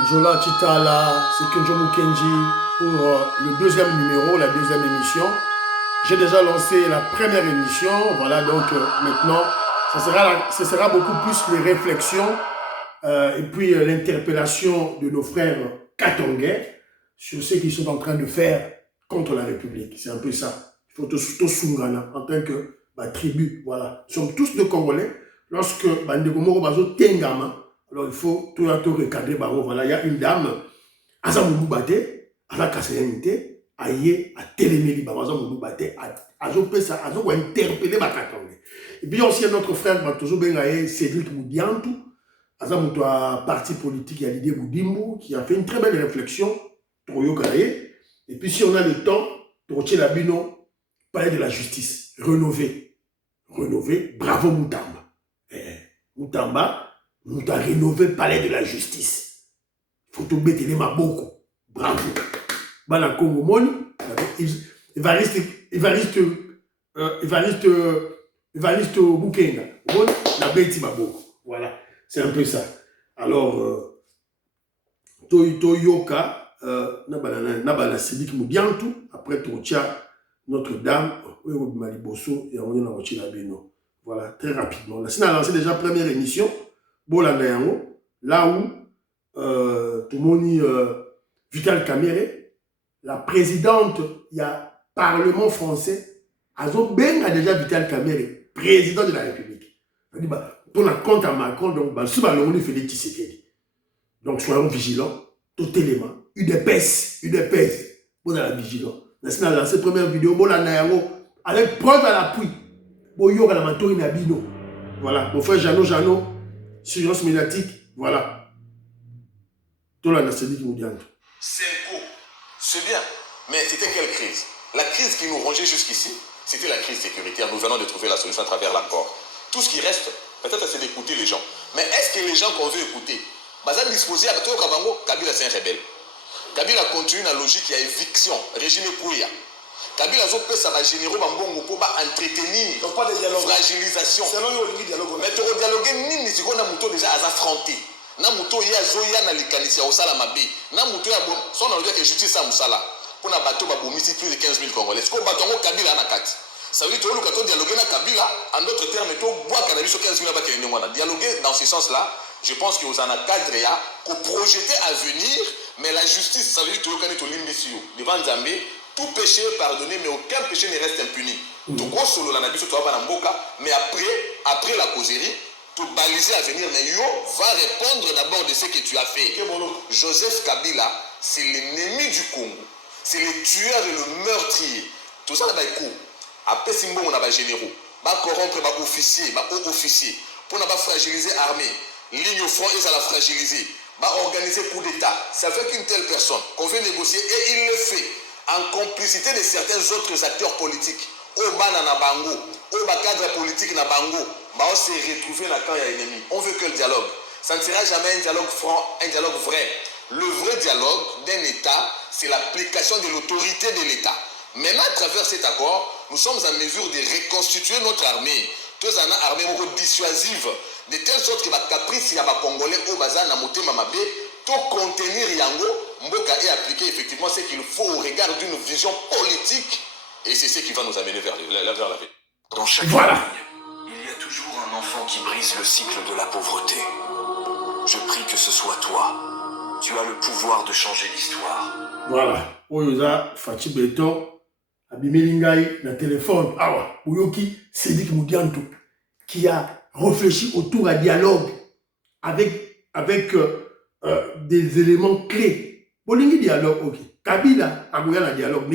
Zola Chitala, c'est Kenjomu Kenji pour le deuxième numéro, la deuxième émission. J'ai déjà lancé la première émission, voilà, donc maintenant, ce sera beaucoup plus les réflexions et puis l'interpellation de nos frères katongais sur ce qu'ils sont en train de faire contre la République. C'est un peu ça. Il faut tout sungana en tant que tribu, voilà. Nous sommes tous de Congolais. Lorsque Bandegomoro Bazo Tengama, alors il faut tout recadrer, voilà, il y a une dame, Aza Moubou-Bate, Aza Kasséyanité, Aye, à Téléméli, Aza Moubou-Bate, Azo Pesa, Azo interpeller Bakatongé. Et puis aussi notre frère Batozo Bengaye, Cédric Moudiantou, Aza Moutou a parti politique, il y a l'idée Boudimbo, qui a fait une très belle réflexion, Toyo Kaye. Et puis si on a le temps, Toroche Labino, parler de la justice, rénover, bravo Moutamba. Moutamba, nous avons rénové le palais de la justice. Il faut tout mettre les maboko. Bravo. Bana Congo Moni, Evariste Bukenga. La bête maboko. Voilà. C'est un peu ça. Alors, Toyoka, Nabana Sidik Moudiantou, après Tocha, Notre-Dame, Maliboso, et on est dans la Beno. Voilà, très rapidement. Là, on a lancé déjà la première émission. Là où tout le monde Vital Kamere, la présidente, il y a Parlement français, Azo Ben a déjà Vital Kamere, président de la République. On dit, pour la compte à Macron, donc, si on fait des Tshisekedi. Donc, soyons vigilants, tout élément. UDPS, vous avez la vigilance. Là, on a lancé la première vidéo, avec preuve à l'appui. Boyo, la mantori Nabino. Voilà, mon frère Jano, surveillance médiatique, voilà. Tout là, c'est dit qui nous dit. C'est bien, mais c'était quelle crise? La crise qui nous rongeait jusqu'ici, c'était la crise sécuritaire. Nous venons de trouver la solution à travers l'accord. Tout ce qui reste, peut-être, c'est d'écouter les gens. Mais est-ce que les gens qu'on veut écouter, Bazan disposé à Bato Kabango, Kabila c'est un rebelle. Kabila continue la logique, il y a éviction, régime Kouya. Kabila Zopé, ça va générer Bambongo pour entretenir. Donc pas de dialogue. Fragilisation. C'est non, il y a dialogue. Mais tu as dialogué, ni si on a mouton déjà à affronter. Na mouton ya zoya na likanisi ya osala mabe. Na mouton ya bon, son on veut que justice à musala. Pour na bateau ba bomisi plus de 15 000 Congolais. Est-ce qu'on bateau Kabila na kati? Ça veut dire que tu as dialogué na Kabila, en d'autres termes, tu bois cannabis sur 15 000 ba kene ngwana. Dialoguer dans ce sens-là, je pense que vous en avez cadre ya pour projeter à venir, mais la justice, ça veut dire que tu as tout l'imbécile devant Nzambe. Tout péché est pardonné, mais aucun péché ne reste impuni. Tout gros solo la nabi sur mais après la causerie, tout baliser à venir, mais yo va répondre d'abord de ce que tu as fait. Joseph Kabila, c'est l'ennemi du Congo. C'est le tueur et le meurtrier. Tout ça, c'est coup. Après, si on a des généraux, va corrompre des officiers, des hauts-officiers, pour ne pas fragiliser l'armée. Ligne au front, ils allaient la fragiliser. Va organiser coup d'État. C'est avec une telle personne qu'on veut négocier et il le fait. En complicité de certains autres acteurs politiques, au Bana Nabango, au cadre politique Nabango, on s'est retrouvé dans le camp ennemi. On veut que le dialogue. Ça ne sera jamais un dialogue franc, un dialogue vrai. Le vrai dialogue d'un État, c'est l'application de l'autorité de l'État. Maintenant, à travers cet accord, nous sommes en mesure de reconstituer notre armée. Tous en une armée dissuasive, de telle sorte que les caprices, il y a des Congolais au bazar, dans le Mamabé, pour contenir Yango, Mboka et appliquer effectivement ce qu'il faut au regard d'une vision politique. Et c'est ce qui va nous amener vers la vie. Dans chaque famille, il y a toujours un enfant qui brise le cycle de la pauvreté. Je prie que ce soit toi. Tu as le pouvoir de changer l'histoire. Voilà. Oyoza, Fachi Beton, Abimelingaï, le téléphone. Awa, Oyoki, Cédric Moudiantou, qui a réfléchi autour d'un dialogue avec des éléments clés. Bolingi dialogue, ok. Kabila a un dialogue,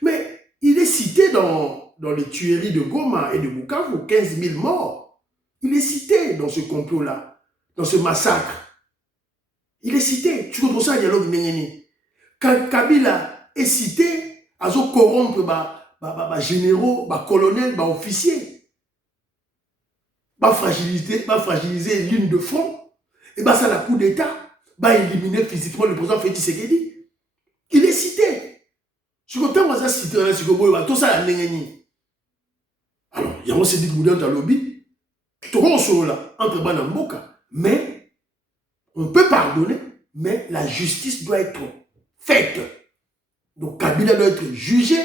mais il est cité dans les tueries de Goma et de Bukavu, 15 000 morts. Il est cité dans ce complot-là, dans ce massacre. Il est cité. Tu comprends ça, un dialogue Nénéni. Quand Kabila est cité, à corrompre généraux, colonels, officiers. Fragiliser l'une de front. Et ça la coup d'État. Éliminer physiquement le président Félix Tshisekedi. Il est cité. Je suis content de citer tout ça. Alors, il y a un Cédric Moudiantou dans le lobby. Tout le monde là, entre Banamboka. Mais, On peut pardonner, mais la justice doit être faite. Donc Kabila doit être jugé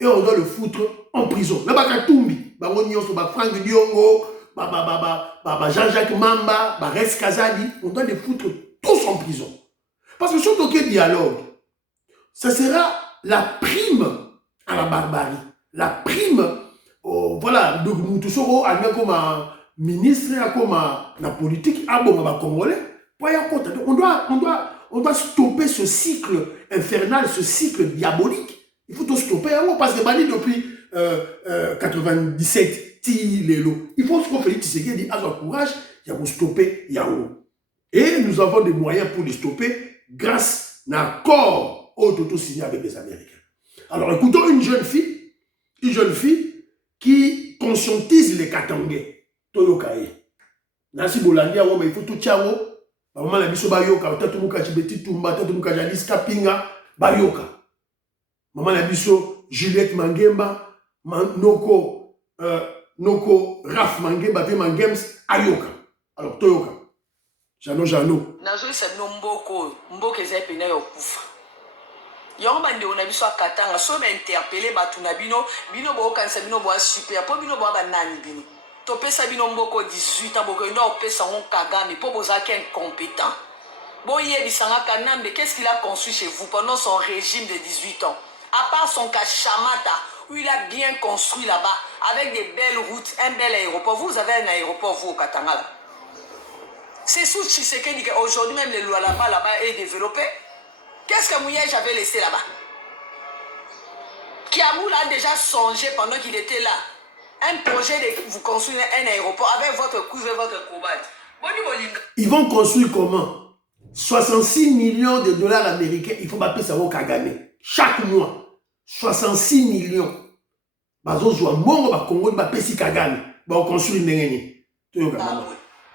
et on doit le foutre en prison. Là, Bakatumbi, Franck Diongo, Jean-Jacques Mamba, Res Kazali, on doit les foutre tous en prison. Parce que sur aucun dialogue, ça sera la prime à la barbarie. La prime, voilà, de Moutousoro, comme un ministre, comme la politique, à bon, Congolais. On doit stopper ce cycle infernal, ce cycle diabolique. Il faut tout stopper, parce que depuis 97, il faut que Félix Tshisekedi a son courage, il faut stopper Yahoo. Et nous avons des moyens pour les stopper grâce à un accord auto signé avec les Américains. Alors écoutons une jeune fille qui conscientise les Katangais. Toyokaye. Nancy Bolandi, il faut tout tchao. Maman la biso bayoka, tatu muka chibeti tumba, tatu muka jalis kapinga, bayoka. Maman la biso Juliette Mangemba, Noko Raf Mangemba, ve Mangems, ayoka. Alors toyoka. Jano. Nazo isa mboko eza pena yo kufa. Yango bande on a biso akatanga so ba interpeller batu na bino bo kanisa bino bo super po bino bo ba nani bino. Topesa bino mboko 18 ans boko ndo opesa on Kagame po bozaki incompétent. Boye bisanga Kanambe, qu'est-ce qu'il a construit chez vous pendant son régime de 18 ans? À part son Kachamata où il a bien construit là-bas avec des belles routes, un bel aéroport. Vous avez un aéroport vous au Katanga. C'est sous Tshisekedi qu'aujourd'hui même le Lualaba là-bas est développé. Qu'est-ce que Mouyej avait laissé là-bas? Kiamou l'a déjà songé pendant qu'il était là. Un projet de vous construire un aéroport avec votre cousin, votre cobalt. Ils vont construire comment? 66 millions de dollars américains, il faut m'appeler ça au Kagame. Chaque mois, 66 millions. Bazo Zoua Mongo, Congo, Pesi Kagame. Ba construire une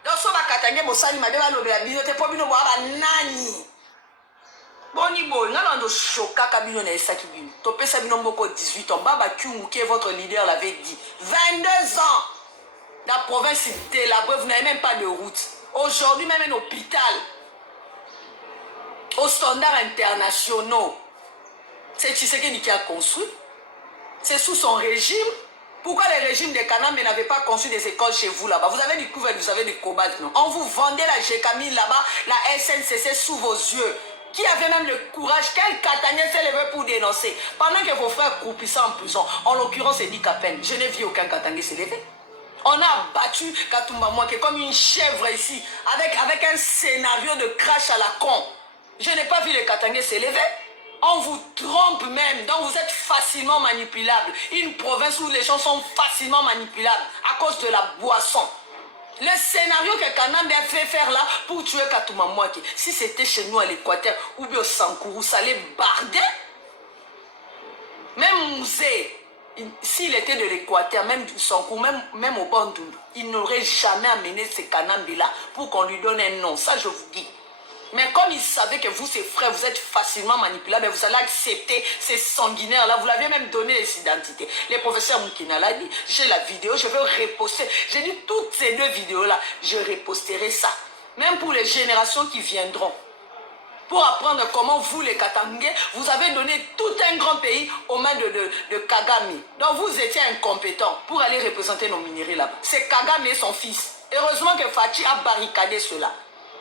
donc, so bakatanga mosali mabe balobela bino te po bino bo aba nani. Boni bo, ngana ndo choka kabino na esaki bino. Topesa bino mboko 18 ans. Baba Kyungu, qui est votre leader, l'avait dit. 22 ans. La province de la Brève, vous n'avez même pas de route. Aujourd'hui, même un hôpital. Aux standards internationaux. C'est Tshisekedi qui a construit. C'est sous son régime. Pourquoi le régime de Kanambe n'avait pas construit des écoles chez vous là-bas? Vous avez du couvert, vous avez du cobalt, non? On vous vendait la GKMI là-bas, la SNCC sous vos yeux. Qui avait même le courage, quel Katangais s'est levé pour dénoncer? Pendant que vos frères croupissent en prison, en l'occurrence Edi Kapen, je n'ai vu aucun Katangais se lever. On a battu Katumba Mouake comme une chèvre ici, avec un scénario de crash à la con. Je n'ai pas vu les Katangais se lever. On vous trompe même, donc vous êtes facilement manipulable. Une province où les gens sont facilement manipulables à cause de la boisson. Le scénario que Kanambe a fait faire là pour tuer Katouma Mouake, si c'était chez nous à l'Équateur ou bien au Sankourou, ça allait barder. Même Mouzé, s'il était de l'Équateur, même du Sankourou, même au Bandou, il n'aurait jamais amené ce Kanambe là pour qu'on lui donne un nom. Ça, je vous dis. Mais comme il savait que vous, ses frères, vous êtes facilement manipulables, vous allez accepter ces sanguinaires-là. Vous l'avez même donné les identités. Les professeurs Moukina l'a dit. J'ai la vidéo, je vais reposter. J'ai dit toutes ces deux vidéos-là, je reposterai ça. Même pour les générations qui viendront. Pour apprendre comment vous, les Katangais, vous avez donné tout un grand pays aux mains de Kagame. Donc vous étiez incompétents pour aller représenter nos minéraux là-bas. C'est Kagame et son fils. Heureusement que Fachi a barricadé cela.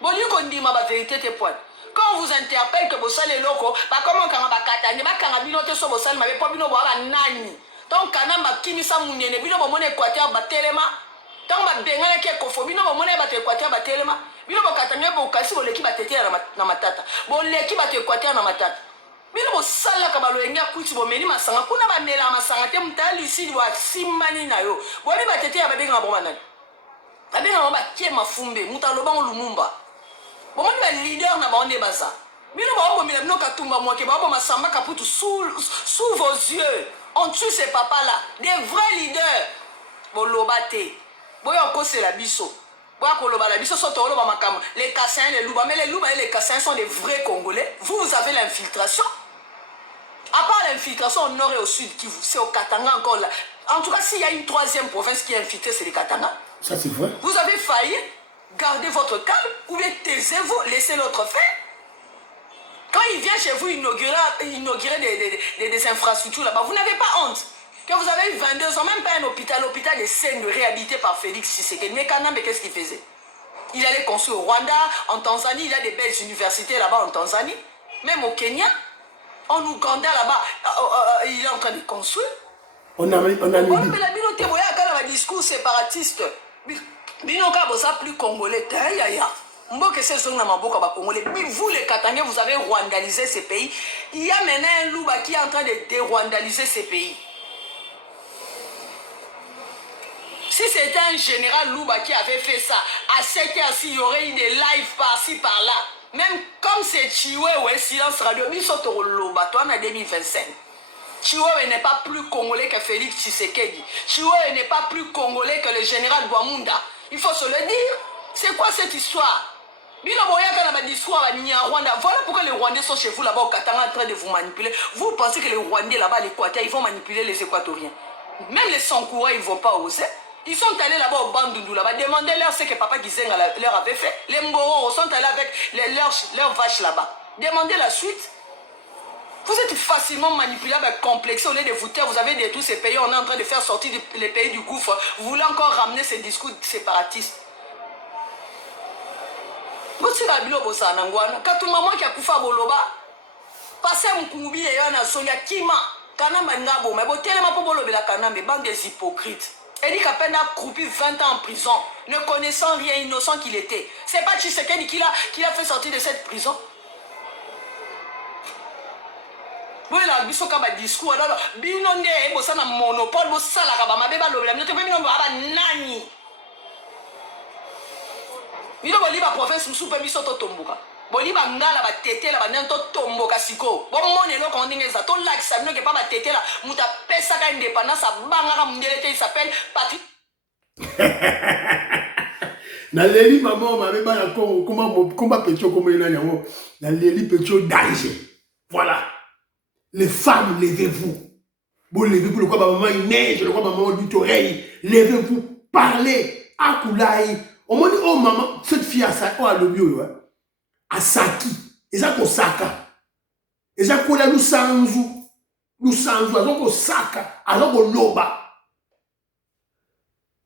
Bon, on dit ma vérité te point. Quand on vous interpelle que vous savez locaux, comment on va katane, quand on va sur vos salles, mais pas bien voir nani. Donc quand on va kimisa mouniene, bien on va équateur batelema. Tant on va bengana qui est conforme, bien on va équateur batelema. Bien on va katane pour casser pour l'équipe à téter na matata. Bon l'équipe à équateur na matata. Bien on sala kabalo enga kuti bo meni masanga. Kuna ba mela masanga te mtali ici wa simani na yo. Bon ni ba téter ya ba benga bomana. Ba benga ba kie mafumbe, mutaloba lumumba. Bon, le leader n'a pas de basa. Mais nous avons sous vos yeux. On tue ces papas-là. Des vrais leaders. Bon, l'obate. Bon, encore c'est la bisso. Bon, la bisso, les Kassins, les Louba. Mais les Louba et les Kassins sont des vrais Congolais. Vous avez l'infiltration. À part l'infiltration au nord et au sud, c'est au Katanga encore là. En tout cas, s'il y a une troisième province qui est infiltrée, c'est les Katanga. Ça, c'est vrai. Vous avez failli. Gardez votre calme ou bien taisez-vous, laissez l'autre faire. Quand il vient chez vous inaugurer des infrastructures là-bas, vous n'avez pas honte. Que vous avez eu 22 ans, même pas un hôpital, l'hôpital des Seines réhabilité par Félix Tshisekedi. Mais Kanambe, qu'est-ce qu'il faisait? Il allait construire au Rwanda, en Tanzanie, il y a des belles universités là-bas en Tanzanie. Même au Kenya, en Ouganda là-bas, il est en train de construire. On a mis. Un discours séparatiste. Binoka bosa plus congolais. Vous les Katangais, vous avez rwandalisé ces pays. Il y a maintenant un louba qui est en train de dérwandaliser ces pays. Si c'était un général Louba qui avait fait ça, à 7 heures, il y aurait eu des lives par-ci, par-là. Même comme c'est Chiwewe, silence radio, ils sont au Louba, toi, en 2025. Chiwewe n'est pas plus congolais que Félix Tshisekedi. Chiwewe n'est pas plus congolais que le général Douamunda. Il faut se le dire. C'est quoi cette histoire? Voilà pourquoi les Rwandais sont chez vous là-bas au Katanga en train de vous manipuler. Vous pensez que les Rwandais là-bas à l'Équateur, ils vont manipuler les Équatoriens. Même les Sankoura, ils ne vont pas oser. Ils sont allés là-bas au Bandundu, là-bas. Demandez-leur ce que Papa Gizenga leur avait fait. Les Mboro sont allés avec leurs vaches là-bas. Demandez la suite. Vous êtes facilement manipulable, complexé. Au lieu de vous taire, vous avez tous ces pays. On est en train de faire sortir les pays du gouffre. Vous voulez encore ramener ces discours séparatistes. Vous savez, quand maman qui a coupé à Boloba, passez à Moukoumbi et à Sonia Kima, Kanamba Ngabo, mais vous tellement pour Boloba la Kanamba, bande des hypocrites. Eddie Kapenda a croupi 20 ans en prison, ne connaissant rien, innocent qu'il était. C'est pas Tshisekedi qui l'a fait sortir de cette prison. Oui, là, il y a un discours. Binonde, il y a un monopole, il y a nani. Il y a un province qui est tomboka. Il y a un ngala ba tete la ba nanto tomboka siko. Bon mon elo kon ndinga to like ça ne pas ba tete la muta pesa ka indépendance banga mundele il s'appelle Patrick. Na leli maman m'avait pas encore comment petio comme il a na leli petio danger. Voilà. Les femmes, levez-vous. Bon, levez-vous, le quoi maman il neige, le quoi maman dit oreille. Levez-vous, parlez. Akoulaï. On m'a dit, oh maman, cette fille a ça, oh, à l'obio, à Saki. Et ça, qu'on saka. Et ça, qu'on a nous sanzu. Nous sanzu, alors qu'on saka, alors qu'on loba.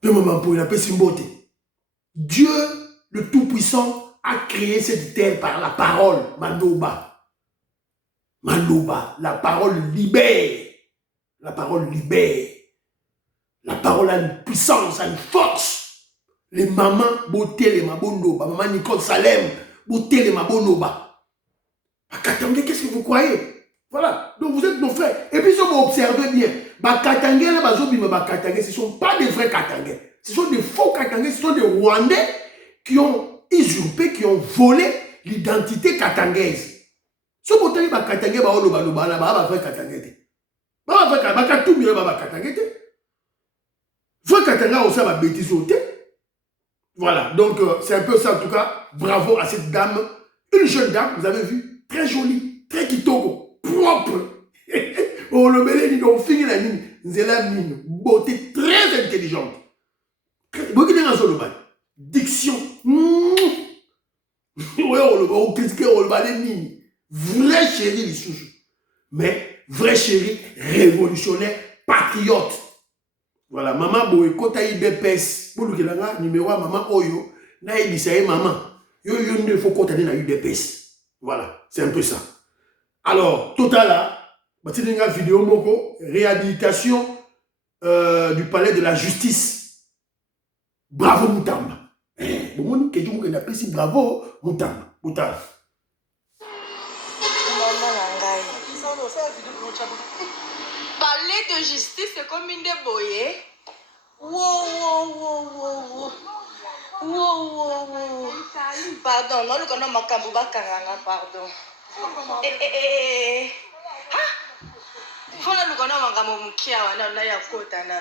Deux moments pour il a fait Simbote. Dieu, le Tout-Puissant, a créé cette terre par la parole, Mandoba. Mandoba, la parole libère. La parole libère. La parole a une puissance, a une force. Les mamans, beauté les mabonoba. Maman Nicole Salem, beauté les mabonoba. Bakatangé, qu'est-ce que vous croyez? Voilà. Donc vous êtes nos frères. Et puis si vous observez bien, Bakatangé, ce ne sont pas des vrais Katangais. Ce sont des faux Katangais. Ce sont des Rwandais qui ont usurpé, qui ont volé l'identité katangaise. Si vous avez Bakatangé, vous avez vrai Katangé. Vous avez vrai Katangé. Vrai Katangé, on sait ma bêtise au thé. Voilà, donc c'est un peu ça en tout cas. Bravo à cette dame, une jeune dame, vous avez vu, très jolie, très kitoko, propre. On le met les on finit la mine, une beauté très intelligente. Diction, vrai chéri les sous, mais vrai chéri révolutionnaire, patriote. Voilà, maman boy kota UDPS. Pour le numéro maman oyo, na ibisaye maman. Yo ne faut kota na UDPS. Voilà, c'est un peu ça. Alors, total là, une vidéo moko réhabilitation du palais de la justice. Bravo Moutamba. Bon que je n'a pas si bravo Moutamba. Moutamba. Palais de justice, c'est comme une déboyée. Wow. Pardon, non, le canard m'a kabouba karanga, pardon. Voilà le canard m'a kabouba kia, on a ya kota na.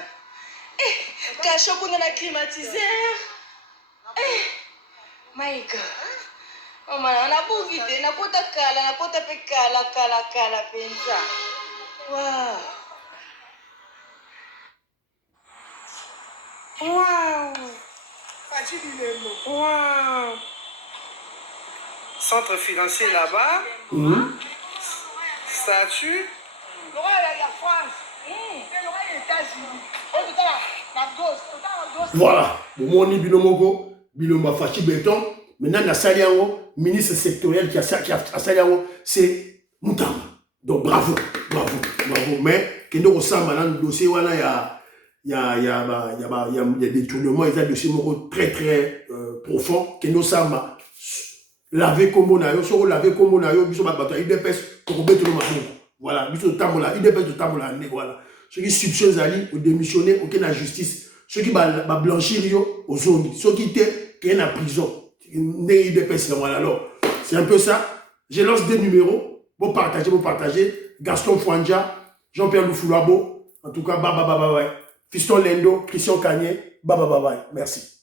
Cachot qu'on a la climatiseur. My God. Oh man, on a beau vide, na pota pe kala pensa. Wow. Wow. Centre financier là-bas. Statue. Voilà. Mon binomoko, bilomba fachi béton. Maintenant, na Saliango, ministre sectoriel qui a Saliango, c'est Moutamba. Donc bravo, bravo, bravo. Mais, quand on ressemble à un dossier, il y a des tournements, il y a des dossiers très très profonds. Quand on ressemble laver comme on a, sur laver comme on a, biso ba bataille IDPS pour mettre le marteau. Voilà, biso tamola, IDPS de tamola, voilà. Ceux qui soupçonnent Ali ou démissionner, aucun la justice. Ceux qui ba blanchir yo aux zones, ceux qui étaient qui est en prison, né IDPS voilà. Alors, c'est un peu ça. Je lance des numéros, vous partagez. Gaston Fouandja, Jean-Pierre Loufoulouabo, en tout cas, bye bye bye bye. Fiston Lendo, Christian Kanye, bye bye bye bye. Merci.